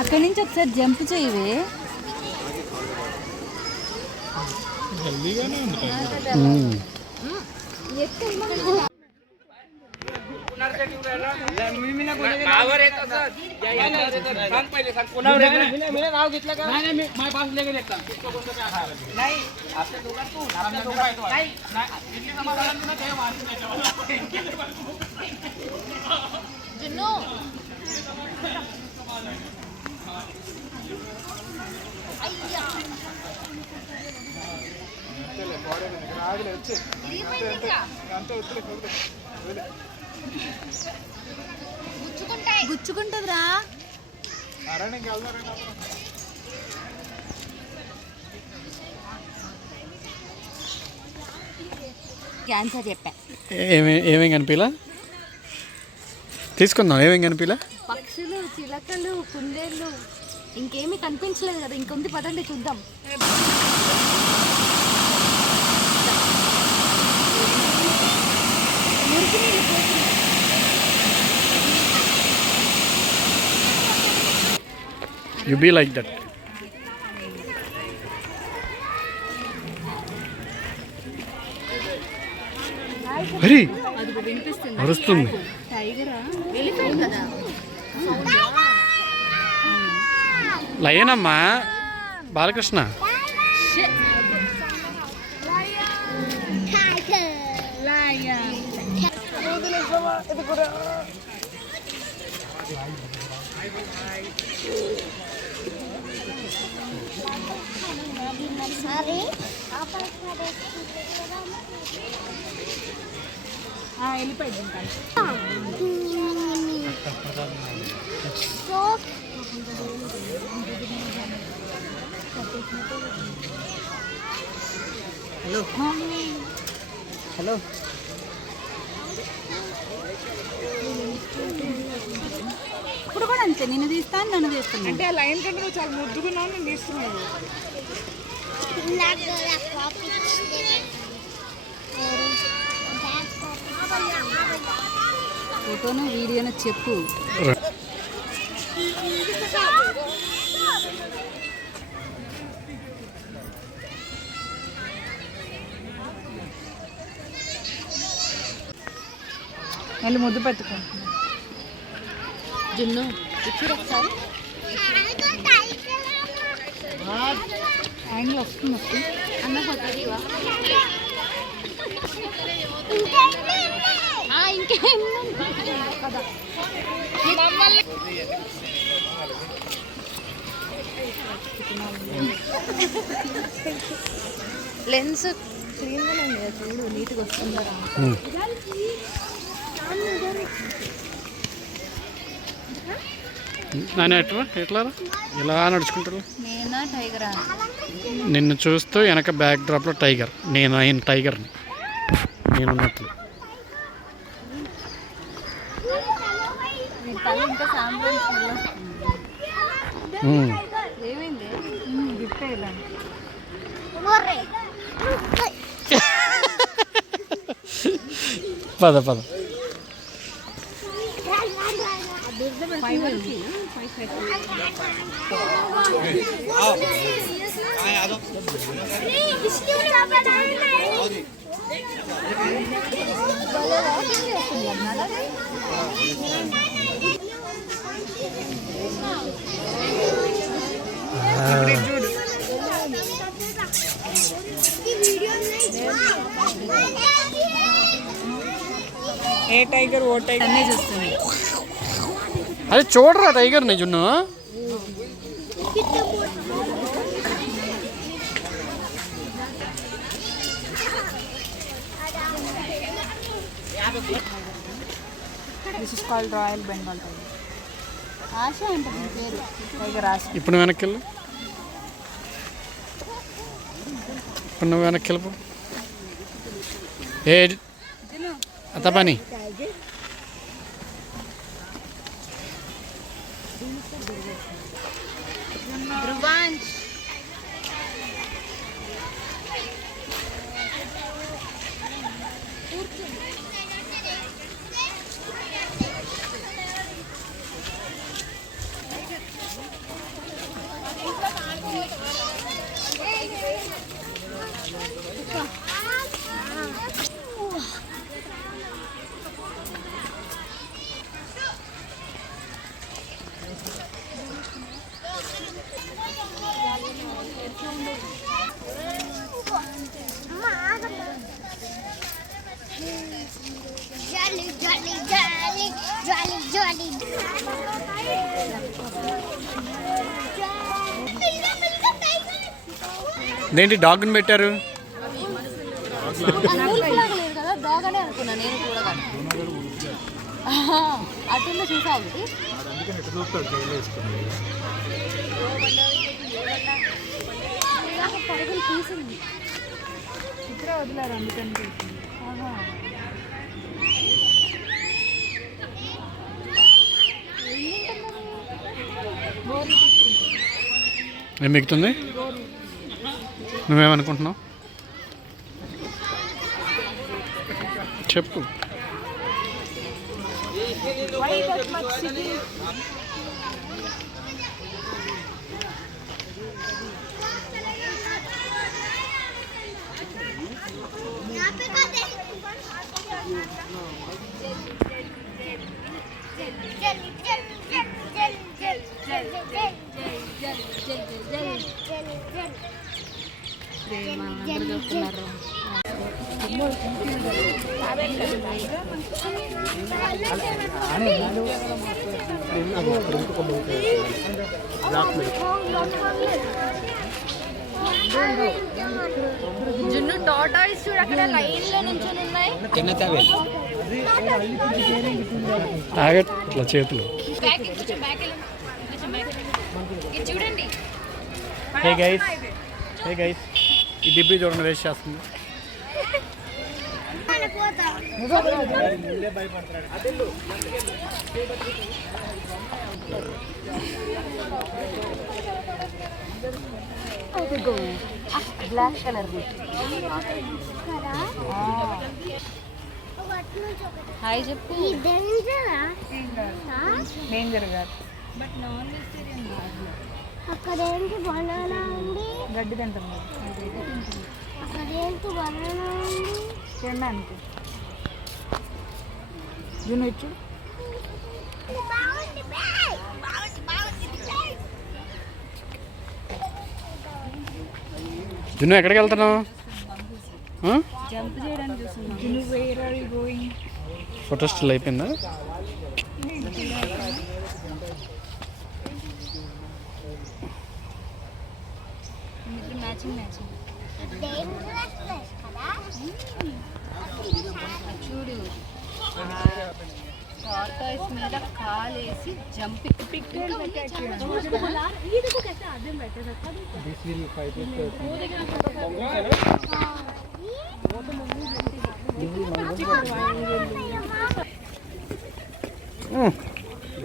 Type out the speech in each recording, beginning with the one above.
అక్కడి నుంచి ఒకసారి జంప్ చేయవే. గుచ్చుకుంటుందిరా. క్యాన్సర్ చెప్పా. ఏమేం కనిపిలా తీసుకుందాం. ఏమేం కనిపిలా? పక్షులు, చిలకలు, కుందేళ్ళు, ఇంకేమీ కనిపించలేదు కదా. ఇంకొంది పదండి చూద్దాం. You be like that. Hari అరుస్తుంది. లయనమ్మా బాలకృష్ణ. వెళ్ళిపోయింది. Hello hello. ఇప్పుడు కూడా అంతే. నిన్ను తీస్తాను, నన్ను తీస్తాను. అంటే ఆ లైన్ కంటే నువ్వు చాలా ముద్దుగున్నావు, నేను తీస్తున్నాను. ఫోటోను వీడియోను చెప్పు. మళ్ళీ ముద్దు పెట్టుకో. జున్ను ఇప్పుడు ఒకసారి యాంగిల్ వస్తుంది. అన్న ఫోటో ఇంకేం కదా. లెన్స్ క్లీన్గానే ఉంది కదా, చూడు నీట్గా వస్తుందా. నాన్న ఎట్లా ఇలా నడుచుకుంటారు. నేనా టైగరా? నిన్ను చూస్తూ వెనక బ్యాక్ డ్రాప్లో టైగర్. ఆయన టైగర్ని నేనున్నట్లు. ఏమైంది? పద పద. ఏ టైగర్ ఓ టైగర్ అన్నీ చూస్తుంది. అదే చూడరా టైగర్ని జున్ను. This is called royal Bengal tiger. ఆశ అంటే పేరు టైగర్ ఆశ. ఇప్పుడు వెనక్కి వెళ్ళు. ఇప్పుడు నువ్వు వెనక్కి వెళ్ళిపో. ఏ అత పని దేంటి డాగ్ని పెట్టారు? లేదు కదా డాగ్ అనే అనుకున్నా నేను కూడా. అటు చూసా ఒకటి పరుగులు తీసింది. ఇప్పుడే వదిలేరు అందుకని తీసింది. ఏం మిగుతుంది? నువ్వేమనుకుంటున్నావు చెప్పు. చూస్తున్నారు. జున్ను టాటాయిస్ చూడు అక్కడ లైన్ లో నుంచొని ఉన్నాయి. ఆగట్లా చేతులు. చూడండి. హే గైస్, హే గైస్, ఈ డిబ్బి చూడండి వేస్ట్ చేస్తుంది. బ్లాక్ కలర్ హాయ్ చెప్పు. డేంజర్ కాదు. బట్ నాన్ వెజిటేరియన్ కాదు. అక్కడ ఏంటి బనానా ఉంది, గడ్డి తింటుంది. అక్కడ ఏంటి బనానా ఉంది తినడానికి. జున్ను ఇచ్చు. జున్ను ఎక్కడికి వెళ్తున్నావు? జంప్ చేయడానికి చూస్తున్నాను. జున్ను where are you going? Photo still అయిపోయిందా? మ్యాచింగ్ మ్యాచింగ్ చూడు. టార్టాయిస్ మీద కాలేసి జంపింగ్ పిక్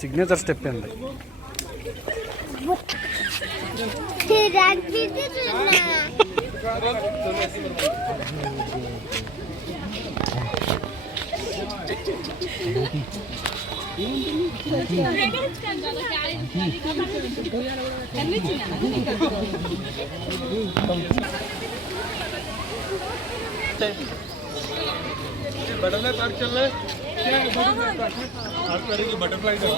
సిగ్నేచర్ స్టెప్ ఏంది? बटरफ्लाई पार्क चल रहा है। आप करेंगे बटरफ्लाई का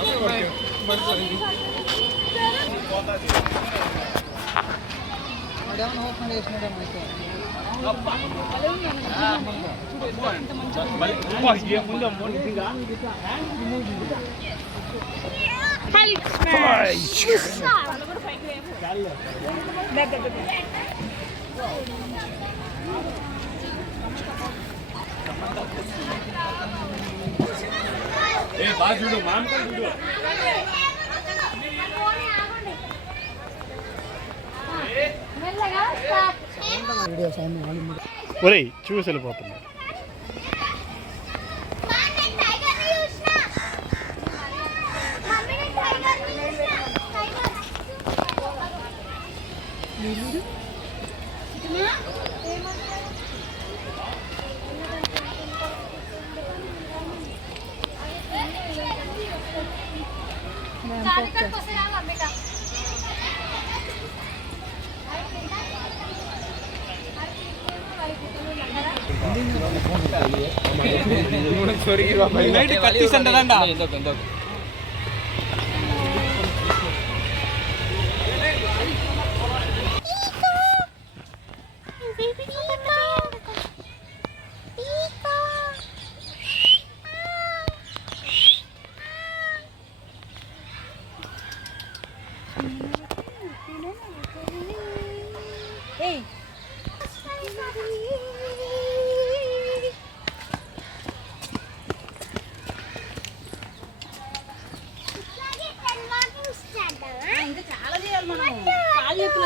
ఒరేయ్ చూసి వెళ్ళిపోతుంది. कत्ती